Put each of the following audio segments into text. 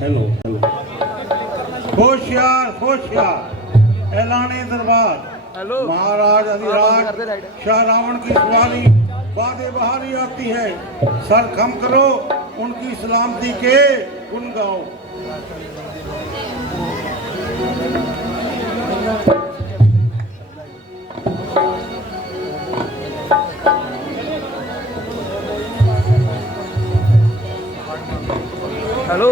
Hello hello होशियार ऐलाने दरबार महाराज अधिराज शाह रावण की सवारी बादे बहारी आती है। सर खम करो, उनकी सलामती के गुन गाओ। हेलो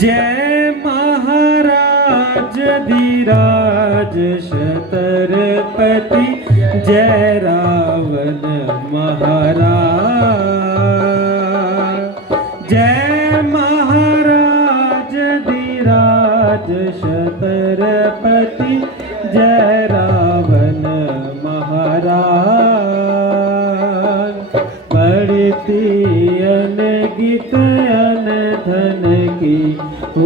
जय महाराज धीराज छत्रपति जय रावण महाराज। जय महाराज धीराज छत्रपति जय रावण महाराज। बढ़ती अनगित अनधन की ओ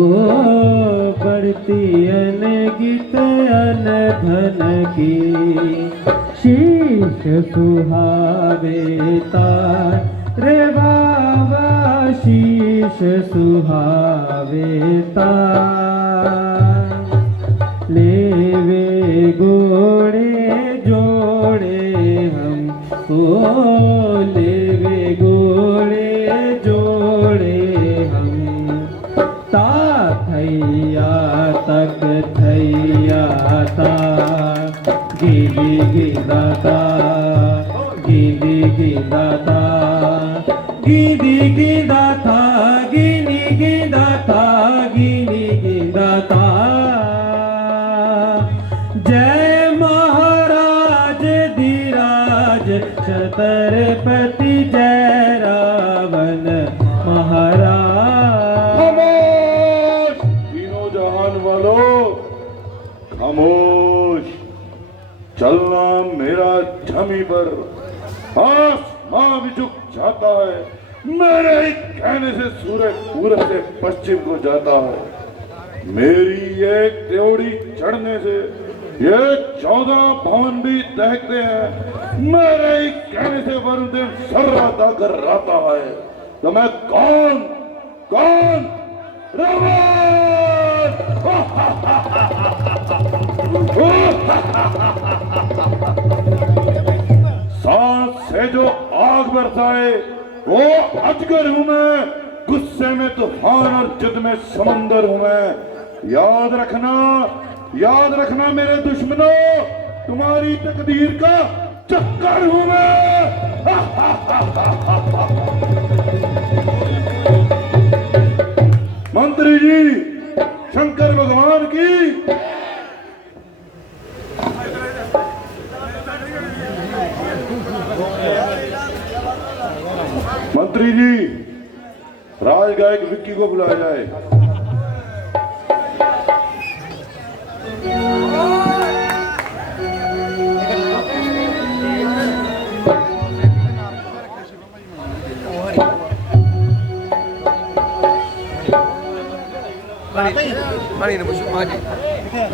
बढ़ती अनगित अनधन की। शीश सुहावे तार रे बाबा शीश सुहावे तार। लेवे गोड़े जोड़े हम ओ लेवे गोड़े जोड़े हम। ता थैया तक थैया ता गिली गिदाता गिली गिदाता गिली गिदाता गिली गिदाता गिली गिदाता। जय महाराज धीराज छत्रपति जय रावण महाराज। खामोश तीनों जहान वालों, खामोश। चलना मेरा जमी पर आसमां भी झुक जाता है। मेरे ही कहने से सूरज पूरब से पश्चिम को जाता है। मेरी एक त्योड़ी चढ़ने से ये 14 भवन भी दहकते हैं। मेरे ही कहने से वरुण देव सर्राता कर रहता है। तो मैं कौन कौन सांस से जो आग बरसाए वो अजगर हूं मैं। गुस्से में तूफान और जुद में समंदर हूं मैं। याद रखना मेरे दुश्मनों, तुम्हारी तकदीर का चक्कर हूं मैं। मंत्री जी शंकर भगवान की। मंत्री जी राजगायक विक्की को बुलाया जाए।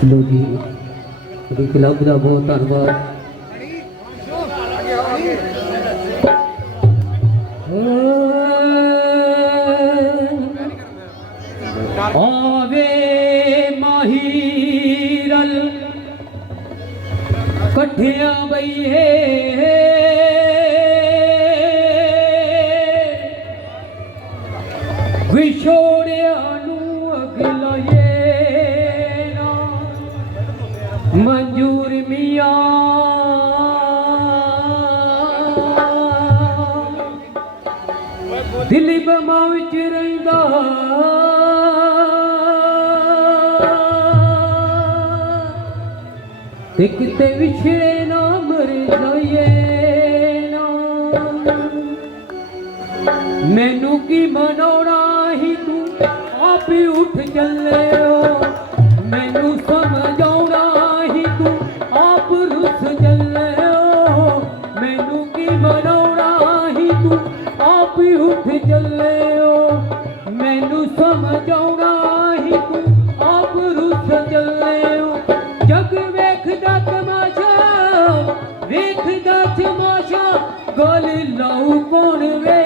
लो जी क्लब का बहुत धन्यवाद। आवे माहीरल कठिया बईए विछोड़िया अगलाए ना मंजूर मिया। दिल बमा विच रहिंदा ते किते विछड़े ना मर जाइए ना। मैनू की मनाउणा ही तू आप ही उठ चले हो। मैनू समझाउणा ही तू आप रुस चले हो। मैनू की मनाउणा ही तू आप ही उठ चले हो। मैनू समझाउणा ही तू आप रुस चले हो। जग वेखदा तमाशा गल लाऊ कौन वे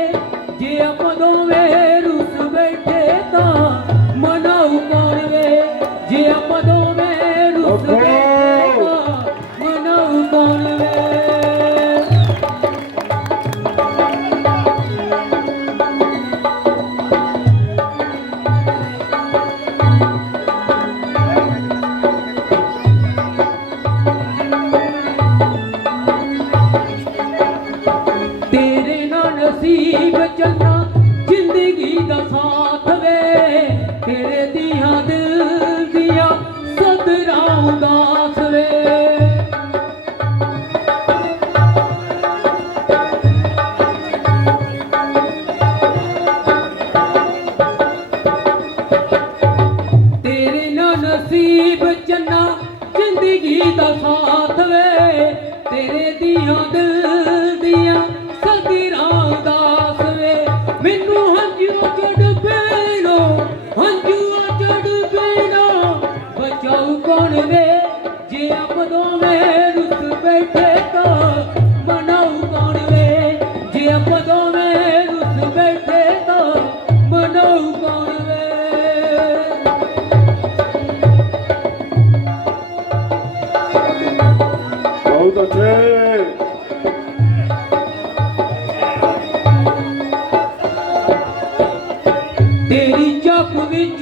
नसीब चन्ना जिंदगी दा साथ वे तेरे दियां दिल दियां सदरा उदास वे तेरे ना नसीब चन्ना जिंदगी दा साथ वे तेरे दियां दिल दियां सदरा उदास वे मैनू हंझू चढ़ पैणो हंझू चढ़ पैणो बचाऊ कौन वे जे आप दोवें रुस बैठे तो मनाऊ कौन वे जे आप दोवें रुस बैठे तो मनाऊ कौन वे बहुत अच्छे। तेरी चक विच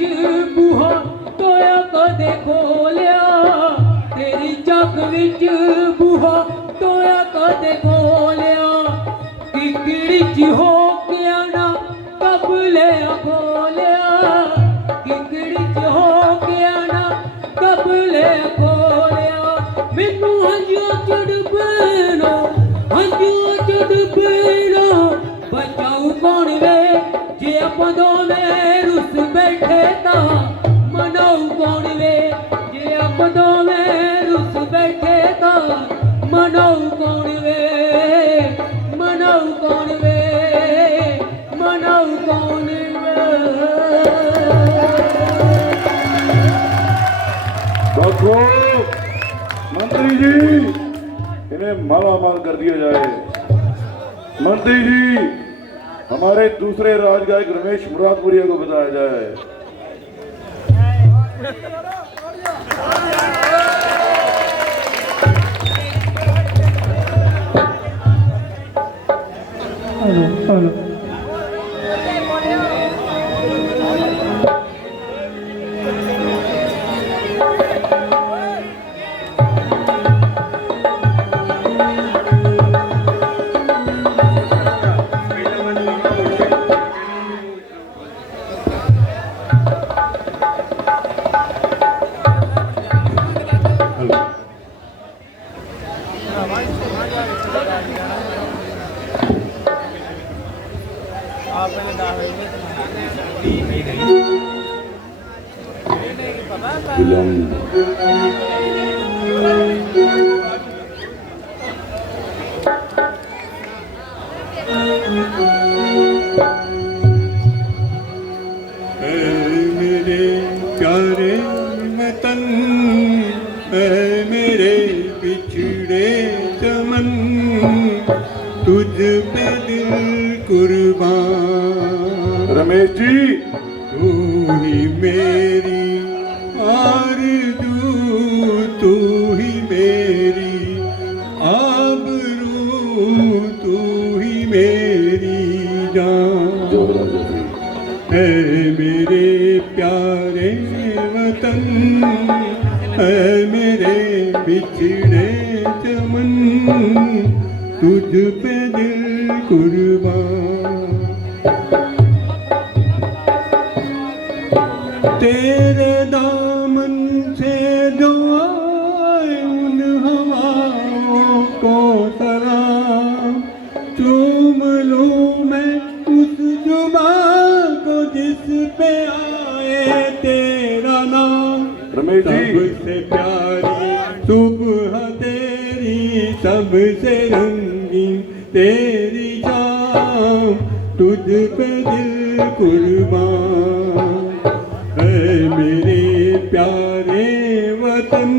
बूहा तोया कदे खोलिया तेरी चक विच बूहा तोया कदे खोलिया किकड़ी च हो गया ना कबले खोलिया किकड़ी च हो गया ना कबले खोलिया मैनू हंझू चढ़ पैणो हंझू चढ़ पैणो बचाऊ कौन वे जे आप दोवें रुस बैठे ता मनाऊ कौन वे जे आप दोवें रुस बैठे ता मनाऊ कौन वे मनाऊ कौन वे मनाऊ कौन वे देखो मंत्री जी, इन्हें माला माल कर दिया जाए। मंत्री जी, हमारे दूसरे राजगायक रमेश मुरादपुरिया को बताया जाए। हेलो हेलो मेरे प्यारे वतन मेरे बिछड़े चमन तुझ पे दिल कुर्बान रमेश जी, तू ही मेरी आरज़ू तू ही मेरी आबरू तू ही मेरी जान है मेरे प्यारे वतन है मेरे बिछड़े चमन तुझ पे दिल कुर्बान तेरे दामन से जो आए उन हवाओं को सलाम चूम लूं मैं उस जुबान को जिस पे आए तेरा नाम रमेश जी, सबसे प्यारी सुबह तेरी सबसे रंगीन तेरी शाम तुझ पे दिल कुर्बान है मेरे प्यारे वतन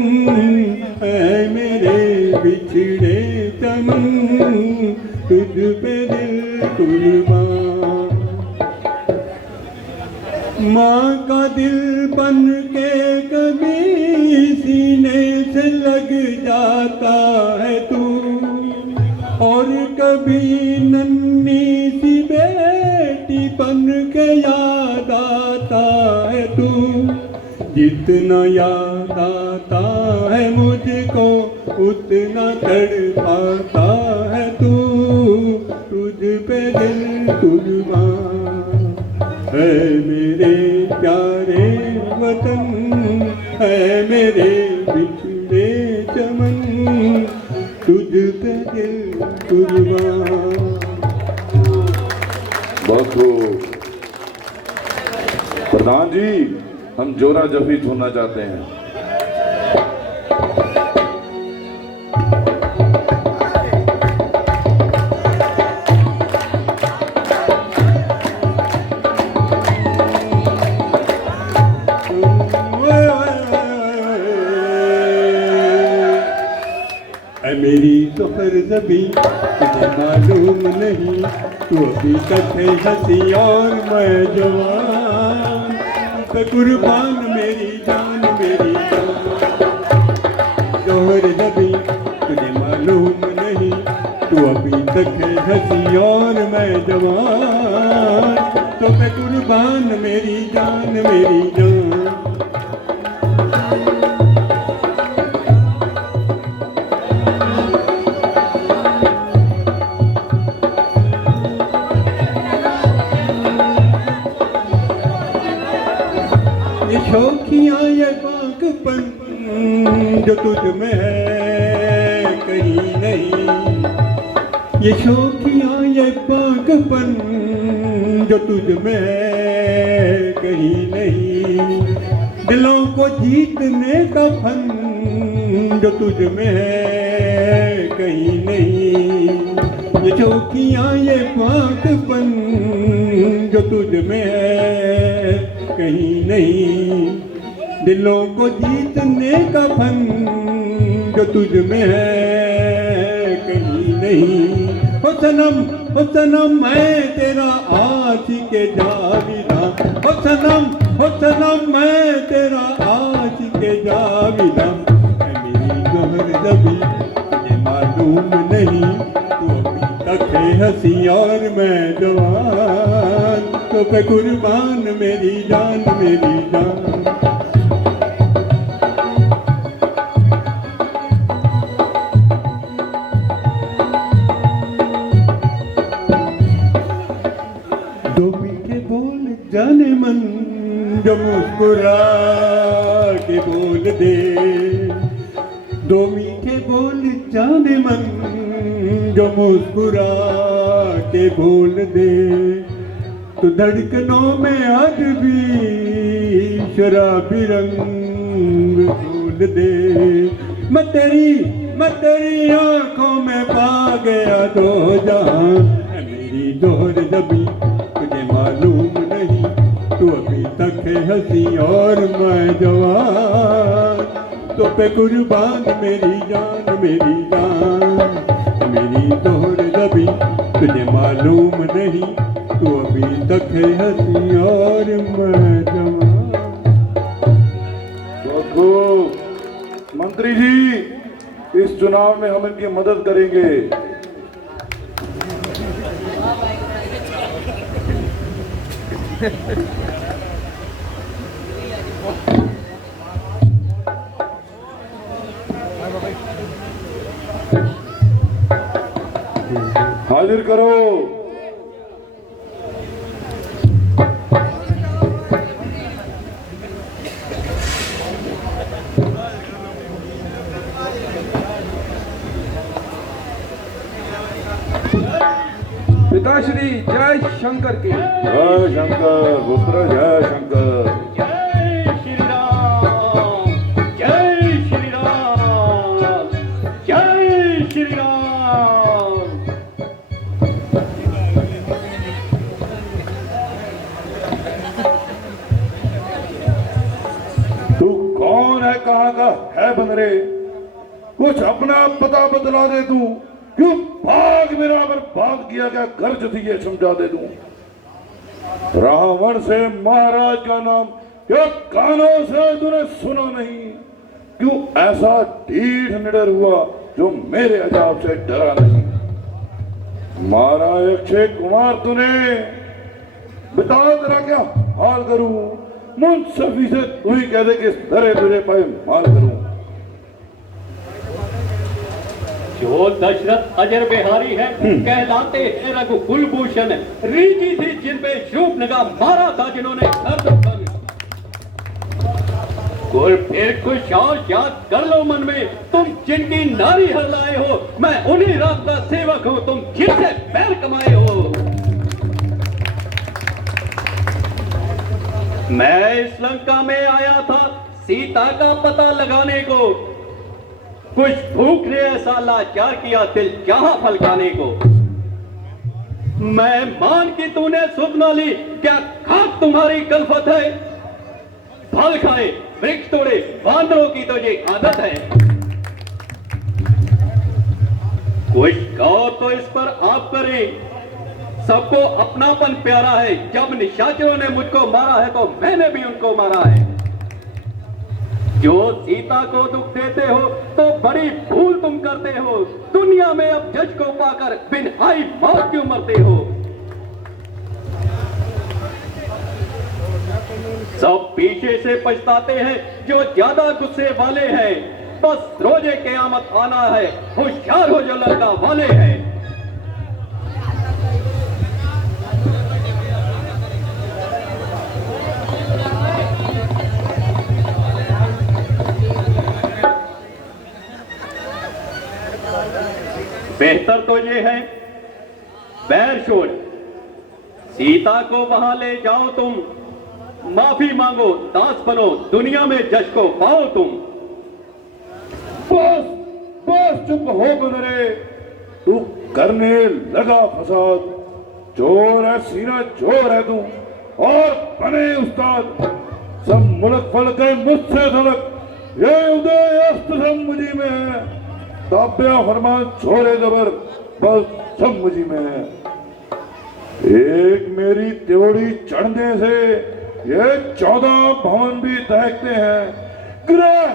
है मेरे बिछड़े चमन तुझ पे दिल कुर्बान माँ का दिल बन के कभी सीने से लग जाता है तू और कभी नन्ही सी बेटी बन के याद आता है तू जितना याद आता है मुझको उतना तड़पाता है तू तुझ पे दिल कुर्बान है मेरे प्यारे वतन, है मेरे बिछड़े चमन, तुझ पे दिल कुर्बान। बहुत खूब। प्रधान जी, हम जोरा जफी सुनना चाहते हैं। मेरी सफर जबी तुझे मालूम नहीं, तू अभी तक है हंसी और मैं जवान, पे कुर्बान मेरी जान मेरी जान। जोहर जबी तुझे मालूम नहीं, तू अभी तक है हंसी और मैं जवान, तो पे कुर्बान मेरी जान मेरी जान। ये शौकियाँ ये बागपन जो तुझ में है कहीं नहीं, ये शौकियाँ ये बागपन जो तुझ में है कहीं नहीं, दिलों को जीतने का फन जो तुझ में है कहीं नहीं, ये शौकियाँ ये बागपन जो तुझ में है कहीं नहीं, दिलों को जीतने का फन जो तुझ में है कहीं नहीं। ओ सनम मैं तेरा आशिक़े जाविदा, ओ सनम मैं तेरा आशिक़े जाविदा, मेरी जोहर जबी तुझे मालूम नहीं, तू अभी तक है हंसी और मैं जवान, तो पे कुर्बान मेरी जान मेरी जान। दो मीठे बोल जाने मन जो मुस्कुरा के बोल दे, दो मीठे बोल जाने मन जो मुस्कुरा के बोल दे, तो धड़कनों में आज भी शराबी रंग घोल दे। मैं तेरी आंखों में पा गया दो जहां, मेरी जोहर जबी तुझे मालूम नहीं, तू अभी तक है हंसी और मैं जवान, तो पे कुर्बान मेरी जान मेरी जान। मेरी जोहर जबी तुझे मालूम नहीं, तू अभी तक है हंसी और मैं जवान। मंत्री जी, इस चुनाव में हम इनकी मदद करेंगे। हाजिर करो। पिताश्री जय शंकर की जय शंकर पुत्र, जय शंकर। जय श्री राम, जय श्री राम, जय श्री राम। तू कौन है, कहाँ का है बंदरे? कुछ अपना पता बतला दे तू। क्यों भाग मेरा बर्बाद किया गया घर जो थी ये समझा दे दूं। रावण से महाराज का नाम क्या कानों से तूने सुना नहीं? क्यों ऐसा ढीठ निडर हुआ जो मेरे अजाब से डरा नहीं? महाराज अक्षय कुमार तूने बता तेरा क्या हाल करूं? मुंसफी से तू ही कह दे कि धरे धरे पे मार करूं। जो दशरथ अजर बिहारी है कहलाते हैं रघुकुल भूषण, रीति थी जिन पे शूपनखा मारा था जिन्होंने धर्मधन। और फिर कुछ और याद कर लो मन में, तुम जिनकी नारी हर लाए हो, मैं उन्हीं राम का सेवक हूं, तुम जिनसे पैर कमाए हो। मैं इस लंका में आया था सीता का पता लगाने को, कुछ भूख ने ऐसा लाचार किया दिल जहां फलकाने को। मैं मान की तूने सुध न ली, क्या खाक तुम्हारी कल्फत है। फल खाए वृक्ष तोड़े बांदरों की तो ये आदत है। कुछ कहो तो इस पर आप करें, सबको अपनापन प्यारा है। जब निशाचरों ने मुझको मारा है तो मैंने भी उनको मारा है। जो सीता को दुख देते हो तो बड़ी भूल तुम करते हो, दुनिया में अब जज को पाकर बिन आई मौत क्यों मरते हो। सब पीछे से पछताते हैं जो ज्यादा गुस्से वाले हैं, बस रोजे क़यामत आना है, होशियार हो जो लड़का वाले हैं। बेहतर तो ये है बैर छोड़, सीता को वहां ले जाओ तुम, माफी मांगो दास बनो, दुनिया में जश को पाओ तुम। बस बस चुप हो बनरे, तू करने लगा फसाद। चोर है सीना चोर है तू और बने उस्ताद। सब मुल्क फल गए मुझसे धड़क, ये उदय अस्त सब मुझी में है। ताब्या फरमान छोड़े जबर बस सब मुझी में है। एक मेरी त्योड़ी चढ़ने से ये 14 भवन भी दहकते हैं। ग्रह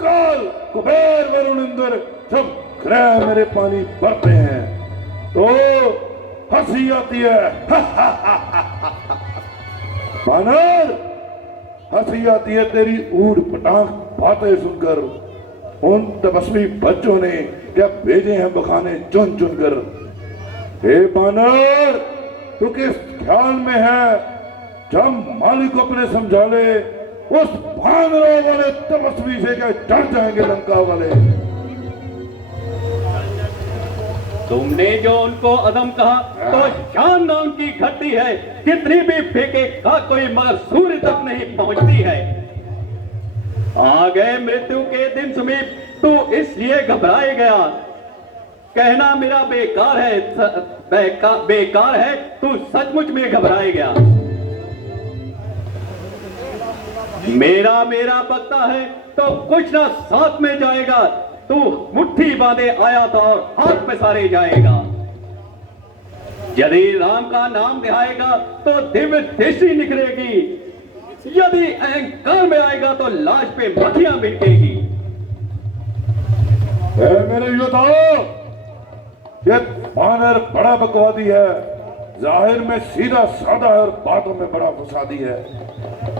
काल कुबेर वरुण इंद्र सब ग्रह मेरे पानी भरते हैं। तो हंसी आती है बानर, हंसी आती है तेरी ऊट पटांग बातें सुनकर। उन तपस्वी बच्चों ने क्या भेजे हैं बखाने चुन चुन कर। हे बानर, तू किस ख्याल में है, जब मालिक अपने समझा ले, उस भानरों वाले तपस्वी से क्या डर जाएंगे लंका वाले। तुमने जो उनको अदम कहा तो शान नाम की घटती है, कितनी भी फेंके का कोई मगर सूर्य तक नहीं पहुंचती है। आ गए मृत्यु के दिन समीप, तू इसलिए घबराए गया, कहना मेरा बेकार है, बेकार है, तू सचमुच में घबराए गया। मेरा मेरा बकता है तो कुछ ना साथ में जाएगा, तू मुट्ठी बांधे आया था और हाथ में सारे जाएगा। यदि राम का नाम दिखाएगा तो दिव्य दृष्टि निकलेगी, यदि अहंकार में आएगा तो लाश पे मक्खियां बिकेगी। मेरे योद्धाओं, ये बानर बड़ा बकवादी है, जाहिर में सीधा साधा है और बातों में बड़ा फसादी है।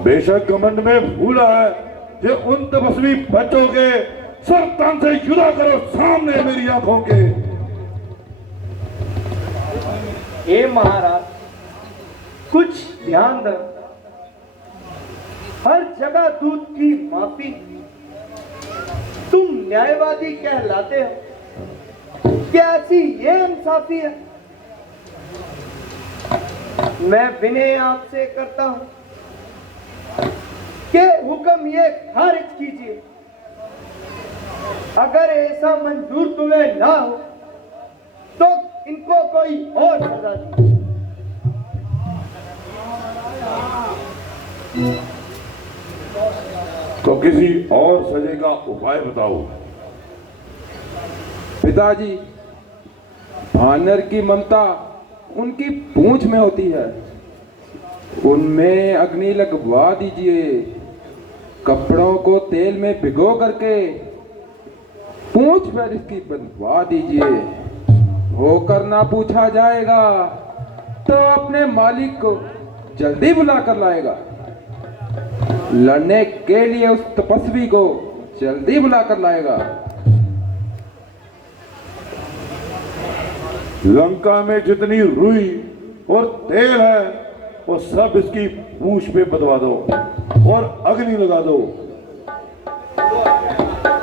बेशक घमंड में भूला है, ये उन तपस्वी बच्चों के सर तन से जुदा करो सामने मेरी आंखों के। हे महाराज, कुछ ध्यान दो, हर जगह दूध की माफी। तुम न्यायवादी कहलाते हो, क्या ऐसी ये इंसाफी है। मैं विनय आपसे करता हूं कि हुक्म ये खारिज कीजिए। अगर ऐसा मंजूर तुम्हें ना हो तो इनको कोई और सजा दीजिए। तो किसी और सजे का उपाय बताओ। पिताजी, भानर की ममता उनकी पूंछ में होती है, उनमें अग्नि लगवा दीजिए। कपड़ों को तेल में भिगो करके पूंछ पर इसकी बंधवा दीजिए। होकर ना पूछा जाएगा तो अपने मालिक को जल्दी बुला कर लाएगा। लड़ने के लिए उस तपस्वी को जल्दी बुला कर लाएगा। लंका में जितनी रुई और तेल है वो सब इसकी पूंछ पे बदवा दो और अग्नि लगा दो।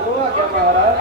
हुआ क्या महाराज?